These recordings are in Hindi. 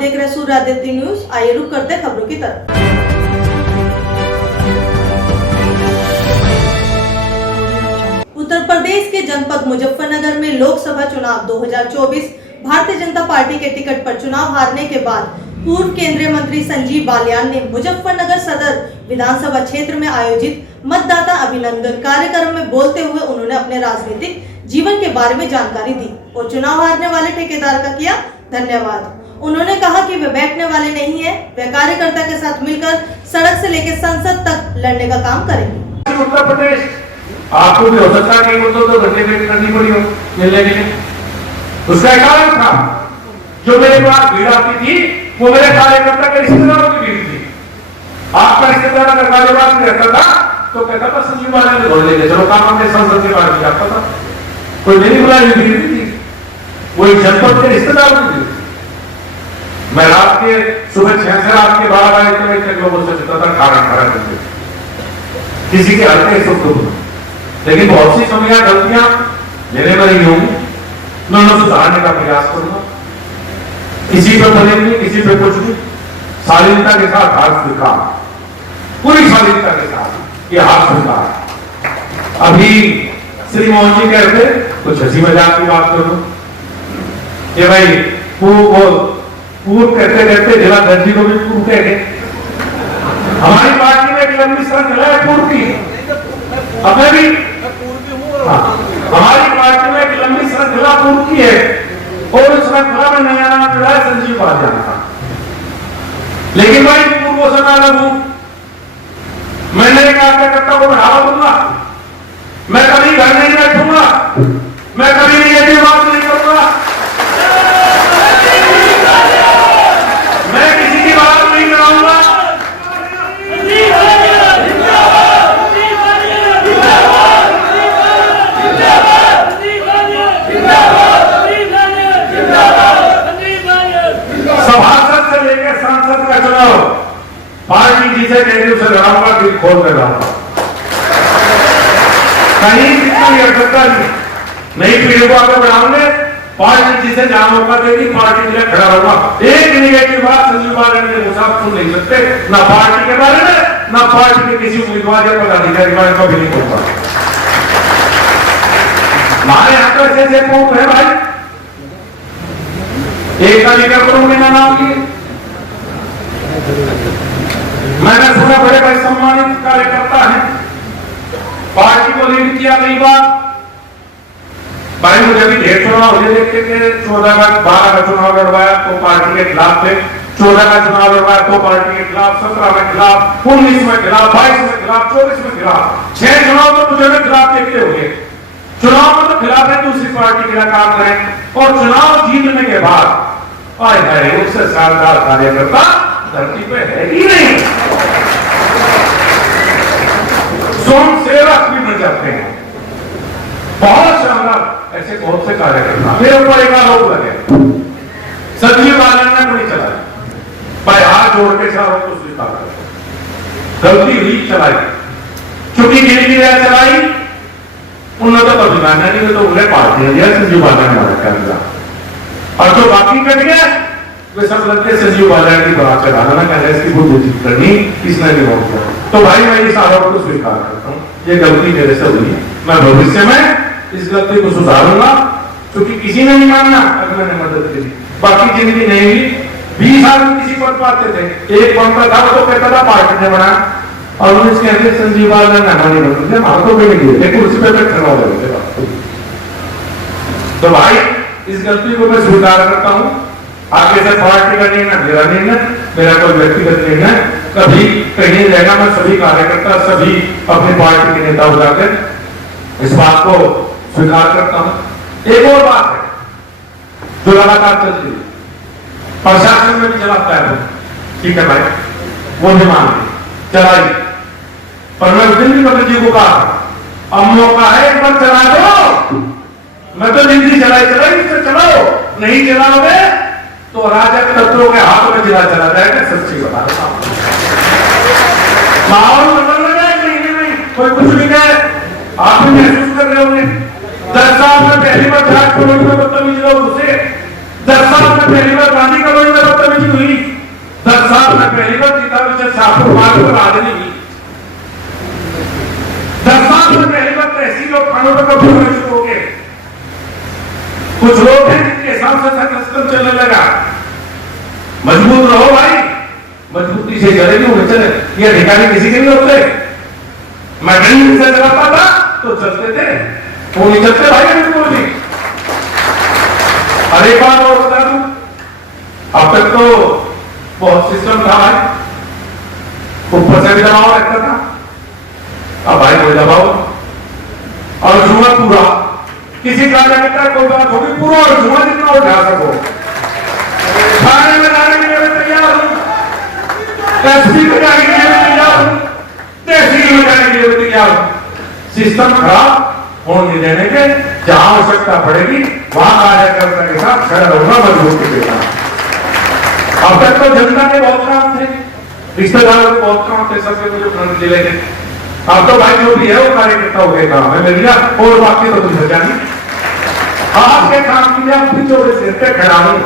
देख रहे सूर्यादित्य न्यूज। आइए रुक करते हैं खबरों की तरफ। उत्तर प्रदेश के जनपद मुजफ्फरनगर में लोकसभा चुनाव 2024 भारतीय जनता पार्टी के टिकट पर चुनाव हारने के बाद पूर्व केंद्रीय मंत्री संजीव बालियान ने मुजफ्फरनगर सदर विधानसभा क्षेत्र में आयोजित मतदाता अभिनंदन कार्यक्रम में बोलते हुए उन्होंने अपने राजनीतिक जीवन के बारे में जानकारी दी और चुनाव हारने वाले ठेकेदार का किया धन्यवाद। उन्होंने कहा कि वे बैठने वाले नहीं है, वे कार्यकर्ता के साथ मिलकर सड़क से लेकर संसद तक लड़ने का काम करेंगे। उत्तर प्रदेश आपको भी हो सकता है कि वो तो घंटे वेट करनी पड़ी हो मिलने के लिए। उसका कारण था जो मेरे पास भीड़ आती थी वो मेरे कार्यकर्ता के रिश्तेदारों की भीड़ थी। आपका रिश्तेदार अगर कार्यवाद में रहता था तो कहता था संजीव बालियान ने बोल लेते चलो काम हमने संसद के बारे में आपका था। कोई मेरी बुलाई हुई भीड़ थी, वो एक जनपद के रिश्तेदारों की भीड़ थी। मैं रात के सुबह 6 से रात के 12 बजे तक लोगों से जुड़ता था, खाना करते किसी के हल्के सुख दुख। लेकिन बहुत सी कमियां गलतियां मेरे में रही होंगी, मैं उन्हें सुधारने का प्रयास करूंगा। किसी पे बने नहीं, किसी पे कुछ नहीं, शालीनता के साथ हाथ स्वीकार, पूरी शालीनता के साथ ये हाथ स्वीकार। अभी श्री मोहन जी कहते कुछ हंसी मजाक की बात करूं कि भाई पूर्व कहते कहते जिला दर्जी को भी पूर्व कह गए। हमारी पार्टी में एक लंबी श्रृंखला है पूर्व की, अपने भी हमारी पार्टी में एक लंबी श्रृंखला पूर्व की है और उस श्रृंखला में नया नाम जुड़ा है संजीव बालियान का। लेकिन भाई पूर्व से मैं अलग हूं, मैं नए कार्यकर्ता को बढ़ावा दूंगा, मैं कभी घर नहीं बैठूंगा, मैं कभी निगेटिव बात नहीं करूंगा, मैं किसी की बात नहीं कराऊंगा। सभासद से लेकर सांसद का चुनाव पार्टी जिसे कहती उसे लड़ाऊंगा, दिल खोल कर लड़ाऊंगा। कहीं कोई अड़चता नहीं पीढ़ी को आगे बढ़ाऊंगे, पार्टी जिसे जहां मौका देगी पार्टी के लिए खड़ा रहूंगा। एक निगेटिव बात संजीव बालियान के मुसाफ सुन नहीं सकते, ना पार्टी के बारे में ना पार्टी के किसी उम्मीदवार या पदाधिकारी बारे में भी नहीं बोल पाते। हमारे यहाँ तो ऐसे कौन है भाई, एक का जिक्र करूंगे ना नाम की। मैंने सुना बड़े बड़े सम्मानित कार्यकर्ता हैं, पार्टी को लीड किया कई बार। भाई मुझे भी ढेर चुनाव हो देखते थे, 14 का 12 का चुनाव लड़वाया तो पार्टी के खिलाफ थे, 14 का चुनाव लड़वाया तो पार्टी के खिलाफ, 17 में खिलाफ, 19 में खिलाफ, 22 में खिलाफ, 24 में खिलाफ। 6 चुनाव तो मुझे भी खिलाफ देखते होंगे। चुनाव में तो खिलाफ है, दूसरी पार्टी के लिए काम करें और चुनाव जीतने के बाद आए हाय उससे शानदार कार्यकर्ता धरती पे है ही नहीं। स्वयं सेवक भी मिल जाते हैं, बहुत शानदार ऐसे बहुत से कार्यकर्ता। मेरे ऊपर एक आरोप लगे संजीव बालियान ने गोली चलाई, भाई हाथ जोड़ के चारों को स्वीकार कर गलती हुई, चलाई चुकी गिरी चलाई। उन्होंने तो कभी माना नहीं, तो उन्हें पार्टी ने दिया संजीव बालियान ने कर दिया और जो बाकी कट गए वे सब लगते संजीव बालियान की बात चलाना कहना इसकी बुद्धि करनी किसने भी बहुत किया। तो भाई मैं इस आरोप को स्वीकार करता हूँ, ये गलती मेरे से हुई, मैं भविष्य में इस गलती को सुधारूंगा क्योंकि किसी ने नहीं मानना अगले ने मदद की, बाकी जिंदगी नहीं हुई। 20 साल में किसी पद पाते थे, एक पद पर था तो कहता था पार्टी ने बना और उन्होंने कहते संजीव बालियान ने हमारी मदद किया, हमारे को भी नहीं दिए, कुर्सी पे बैठा हुआ है। तो भाई इस गलती को मैं स्वीकार करता हूं। आगे से पार्टी का निर्णय मेरा निर्णय, मेरा कोई व्यक्तिगत निर्णय कभी कहीं रहेगा। मैं सभी कार्यकर्ता सभी अपनी पार्टी के नेता बुलाकर इस बात को स्वीकार करता हूं। एक और बात है जो लगातार चलती है, प्रशासन में भी चलाता है, ठीक है भाई वो नहीं मान चलाई, पर मैं उस दिन भी मोदी जी को कहा अब मौका है एक बार चला दो। मैं तो जिंदगी चलाई इससे चलाओ, नहीं चलाओगे तो राजक तत्वों के हाथ में जिला चला जाएगा। सच्ची बता रहा हूं, माहौल बदल रहा है, कहीं नहीं कोई कुछ भी कहे आप भी महसूस कर रहे होंगे। 10 साल में पहली बार 4 करोड़ में बदतमीज लोग घुसे, 10 साल में पहली बार गांधी कॉलोनी में बदतमीजी हुई, 10 साल में पहली बार सीता विजय शाहपुर मार्ग पर आदमी हुई, 10 साल में पहली बार तहसील और थानों पर कब्जे होने शुरू हो गए। कुछ लोग हैं जिनके हिसाब से सिस्टम चलने लगा। मजबूत रहो भाई, मजबूती से चलेगी। ये अधिकारी किसी के नहीं होते। मैं ड्रिल से चलाता था तो चलते थे, वो नहीं चलते भाई बिल्कुल जी। अरे एक बात और बता दूं, अब तक तो बहुत सिस्टम था भाई, ऊपर से भी दबाव रहता था, अब भाई कोई दबाव और जुआ पूरा किसी कार्यकर्ता कोई बात होगी पूरा और जुआ जितना उठा सको। थाने में जाने के लिए तैयार हूं, एसपी को जाने के लिए तैयार हूं, तहसील में जाने के लिए तैयार हूं। सिस्टम खराब होने देने के, जहां आवश्यकता पड़ेगी वहां कार्यकर्ता के साथ खड़ा होगा मजबूती के साथ। अब तक तो जनता के बहुत काम थे, रिश्तेदारों के बहुत काम थे, सबके मुझे जिले के। अब तो भाई जो भी है वो कार्यकर्ताओं के काम है, मिल गया और बाकी तो कुछ बचा नहीं। आपके काम के लिए आप 24 घंटे खड़ा हूं,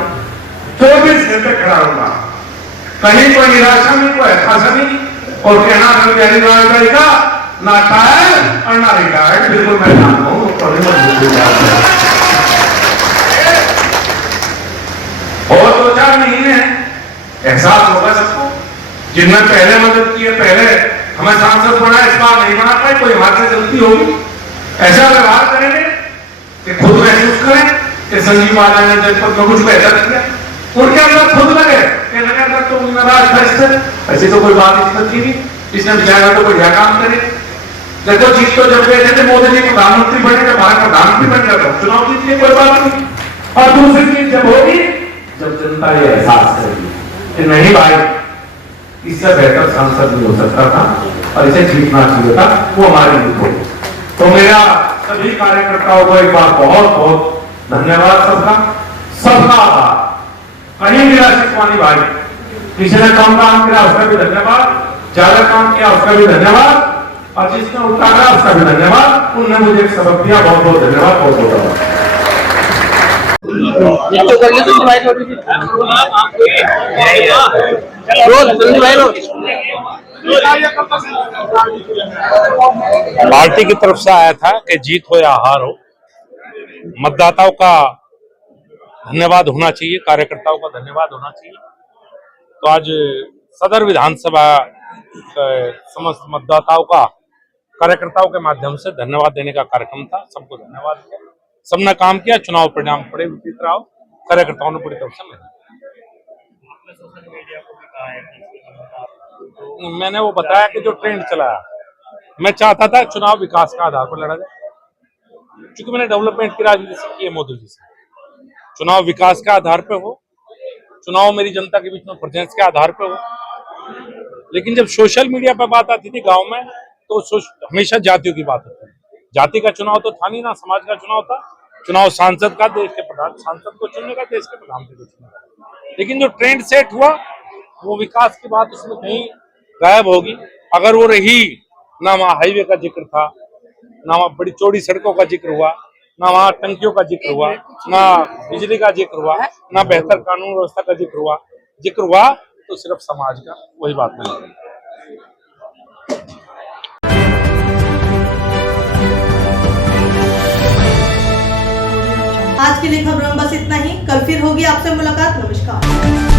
24 घंटे खड़ा होगा। कहीं कोई निराशा नहीं, कोई हताशा नहीं, और कहना जानकारी का ना टायर और ना रिटायर्ड, बिल्कुल मैं जानता हूँ। और 2-4 महीने एहसास होगा सबको, जिनने पहले मदद की है, पहले हमें सांसद बनाया, इस बार नहीं बना पाए, कोई हमारे से गलती होगी, ऐसा व्यवहार करेंगे कि खुद महसूस करें कि संजीव बालियान ने जनपद में कुछ बेहतर किया, उनके अंदर खुद लगे कि लगा तो नाराज था इससे। ऐसी तो कोई बात इसमें थी नहीं, इसने बेचारा तो बढ़िया काम करे। देखो जीत तो जब गए थे मोदी जी प्रधानमंत्री बने, जब भारत प्रधानमंत्री बन गया था चुनाव जीतने कोई बात नहीं। और दूसरी चीज जब होगी, जब जनता ये एहसास करेगी कि नहीं भाई इससे बेहतर सांसद नहीं हो सकता था और इसे जीतना चाहिए था, वो हमारी जीत होगी। तो मेरा सभी कार्यकर्ताओं को एक बार बहुत बहुत धन्यवाद, सबका आभार। कहीं मेरा शिकवानी भाई, किसी ने कम काम किया उसका भी धन्यवाद, ज्यादा काम किया उसका भी धन्यवाद, और जिसने उतारा उसका भी धन्यवाद। उन्होंने मुझे एक सबक दिया, बहुत बहुत धन्यवाद, बहुत बहुत धन्यवाद। पार्टी की तरफ से आया था कि जीत हो या हार हो, मतदाताओं का धन्यवाद होना चाहिए, कार्यकर्ताओं का धन्यवाद होना चाहिए। तो आज सदर विधानसभा समस्त मतदाताओं का कार्यकर्ताओं के माध्यम से धन्यवाद देने का कार्यक्रम था। सबको धन्यवाद दिया, सबने काम किया, चुनाव परिणाम बड़े विपरीत रहा, कार्यकर्ताओं ने पूरी तरफ से मेहनत। मैंने वो बताया कि जो ट्रेंड चलाया, मैं चाहता था चुनाव विकास का आधार पर लड़ा जाए, क्योंकि मैंने डेवलपमेंट की राजनीति से की है मोदी जी से। चुनाव विकास के आधार पे हो, चुनाव मेरी जनता के बीच में प्रेजेंस के आधार पे हो। लेकिन जब सोशल मीडिया पर बात आती थी गांव में, तो हमेशा जातियों की बात होती है। जाति का चुनाव तो था नहीं ना, समाज का चुनाव था। चुनाव सांसद का, देश के प्रधान सांसद को चुनने का, देश के प्रधानमंत्री को चुनने का। लेकिन जो ट्रेंड सेट हुआ, वो विकास की बात उसमें कहीं गायब होगी। अगर वो रही, ना वहाँ हाईवे का जिक्र था, ना वहाँ बड़ी चौड़ी सड़कों का जिक्र हुआ, ना वहाँ टंकियों का जिक्र हुआ, ना बिजली का जिक्र हुआ, ना बेहतर कानून व्यवस्था का जिक्र हुआ, तो सिर्फ समाज का, वही बात नहीं। आज के लिए खबरों में बस इतना ही। कल फिर होगी आपसे मुलाकात। नमस्कार।